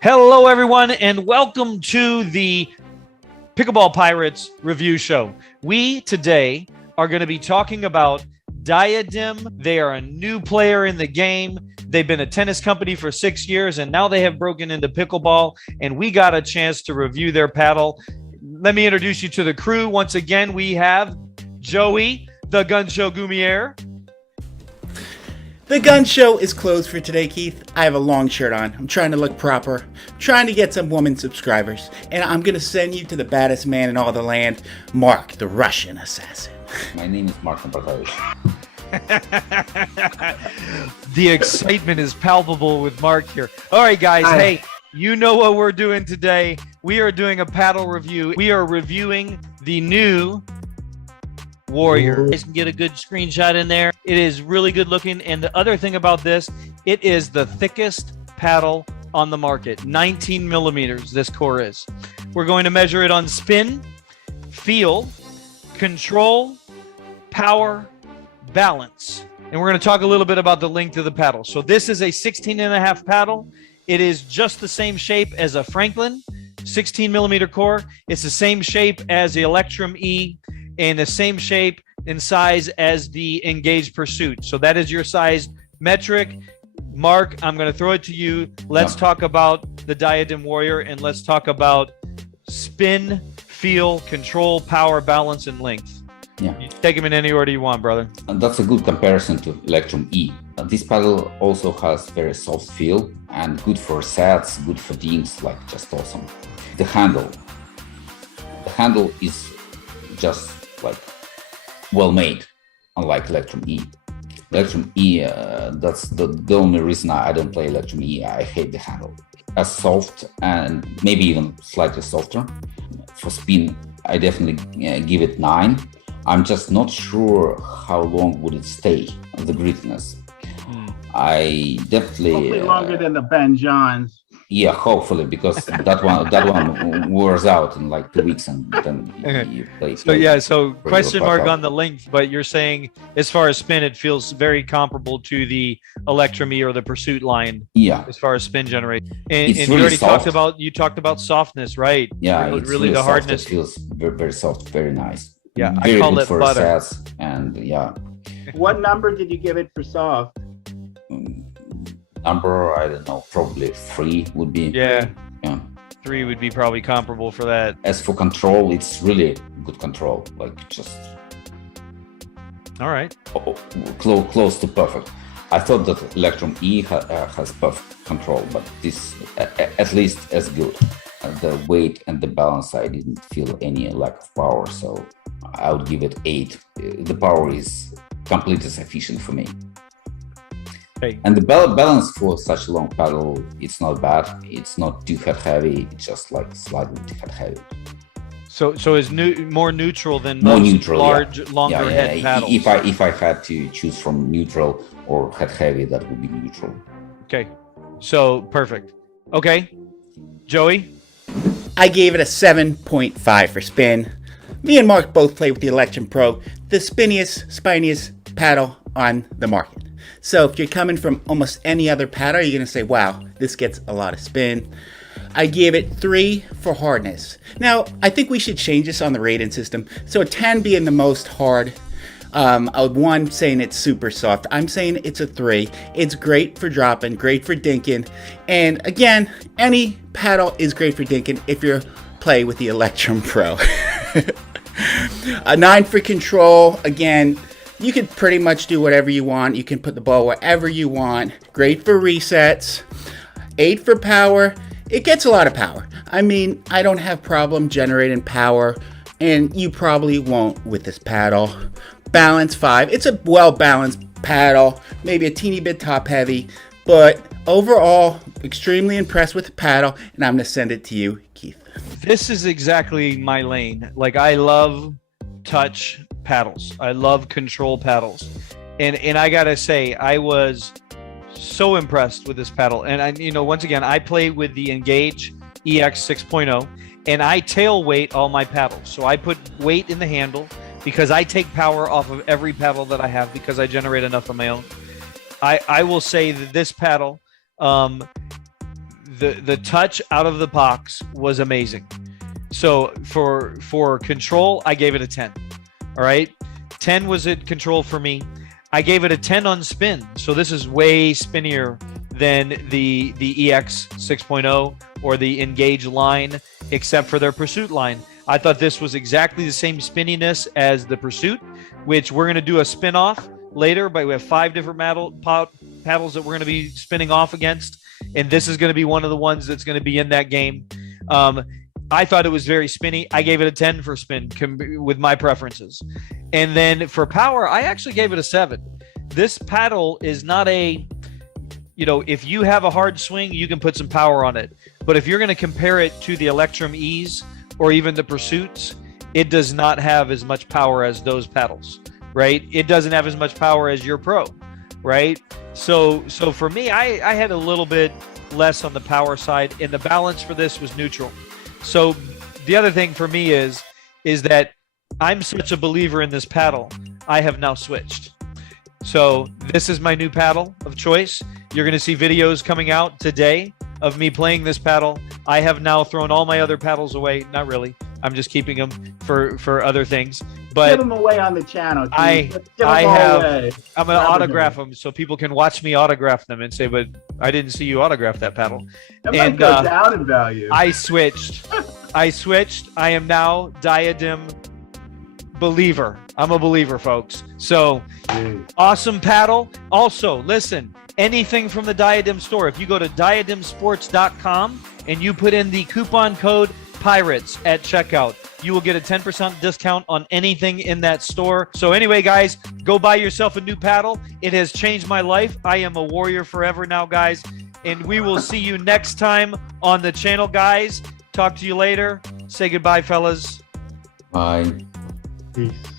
Hello, everyone, and welcome to the Pickleball Pirates review show. We today are going to be talking about Diadem. They are a new player in the game. They've been a tennis company for 6 years, and now they have broken into pickleball, and we got a chance to review their paddle. Let me introduce you to the crew. Once again, we have Joey, the Gun Show Gumiere. The gun show is closed for today, Keith. I have a long shirt on. I'm trying to look proper. I'm trying to get some woman subscribers. And I'm going to send you to the baddest man in all the land, Mark, the Russian assassin. My name is Mark Nabartovich. The excitement is palpable with Mark here. All right, guys. Hey, you know what we're doing today. We are doing a paddle review. We are reviewing the new Warrior. You guys can get a good screenshot in there. It is really good looking. And the other thing about this, it is the thickest paddle on the market. 19 millimeters, this core is. We're going to measure it on spin, feel, control, power, balance. And we're going to talk a little bit about the length of the paddle. So this is a 16.5 paddle. It is just the same shape as a Franklin, 16 millimeter core. It's the same shape as the Electrum E, and the same shape and size as the Engaged Pursuit. So that is your size metric. Mark, I'm going to throw it to you. Let's talk about the Diadem Warrior, and let's talk about spin, feel, control, power, balance, and length. Yeah. You take them in any order you want, brother. And that's a good comparison to Electrum E. This paddle also has very soft feel and good for sets, good for dinks, like just awesome. The handle is just like well made, unlike Electrum E. Electrum E, that's the only reason I don't play Electrum E. I hate the handle. As soft and maybe even slightly softer. For spin, I definitely give it 9. I'm just not sure how long would it stay, the grittiness. I definitely hopefully longer than the Ben Johns. Yeah, hopefully, because that one wears out in like 2 weeks, and then you play. So question mark on the length, but you're saying as far as spin, it feels very comparable to the Electrum E or the Pursuit line. Yeah. As far as spin generation, and It's you really already soft. talked about softness, right? Yeah, it's really the soft. hardness. It feels very, very soft, very nice. Yeah, very I call good it for butter. sets, and yeah. What number did you give it for soft? Number, I don't know, probably 3 would be. Yeah. 3 would be probably comparable for that. As for control, it's really good control, like just All right. close to perfect. I thought that Electrum E has perfect control, but this at least as good. The weight and the balance, I didn't feel any lack of power, so I would give it 8. The power is completely sufficient for me. Hey. And the balance for such a long paddle, it's not bad. It's not too head heavy. It's just like slightly head heavy. So is more neutral than More most neutral, large, longer head paddles. If I had to choose from neutral or head heavy, that would be neutral. Okay, so perfect. Okay, Joey. I gave it a 7.5 for spin. Me and Mark both play with the Electrum Pro, the spiniest paddle on the market. So if you're coming from almost any other paddle, you're going to say, wow, this gets a lot of spin. I gave it 3 for hardness. Now, I think we should change this on the rating system. So a 10 being the most hard, a 1 saying it's super soft. I'm saying it's a 3. It's great for dropping, great for dinking. And again, any paddle is great for dinking if you play with the Electrum Pro. A 9 for control. Again, you can pretty much do whatever you want. You can put the ball wherever you want. Great for resets. 8 for power. It gets a lot of power. I mean, I don't have problem generating power, and you probably won't with this paddle. Balance 5. It's a well-balanced paddle. Maybe a teeny bit top heavy, but overall, extremely impressed with the paddle, and I'm going to send it to you, Keith. This is exactly my lane. Like, I love touch paddles. I love control paddles. And I gotta say, I was so impressed with this paddle. And once again, I play with the Engage EX 6.0, and I tail weight all my paddles. So I put weight in the handle because I take power off of every paddle that I have because I generate enough of my own. I will say that this paddle, the touch out of the box was amazing. So for control, I gave it a 10. All right, 10 was it control for me. I gave it a 10 on spin. So this is way spinnier than the EX 6.0 or the Engage line, except for their Pursuit line. I thought this was exactly the same spinniness as the Pursuit, which we're going to do a spin off later, but we have 5 different paddles that we're going to be spinning off against, and this is going to be one of the ones that's going to be in that game. I thought it was very spinny. I gave it a 10 for spin with my preferences. And then for power, I actually gave it a 7. This paddle is not a, if you have a hard swing, you can put some power on it. But if you're going to compare it to the Electrum E's or even the Pursuits, it does not have as much power as those paddles, right? It doesn't have as much power as your Pro, right? So for me, I had a little bit less on the power side, and the balance for this was neutral. So the other thing for me is that I'm such a believer in this paddle, I have now switched. So this is my new paddle of choice. You're going to see videos coming out today of me playing this paddle. I have now thrown all my other paddles away. Not really. I'm just keeping them for other things. But give them away on the channel. I'm going to autograph them so people can watch me autograph them and say, but I didn't see you autograph that paddle. That might go down in value. I switched. I am now Diadem believer. I'm a believer, folks. So awesome paddle. Also, listen, anything from the Diadem store, if you go to diademsports.com and you put in the coupon code Pirates at checkout, you will get a 10% discount on anything in that store. So anyway, guys, go buy yourself a new paddle. It has changed my life. I am a warrior forever now, guys. And we will see you next time on the channel, guys. Talk to you later. Say goodbye, fellas. Bye. Peace.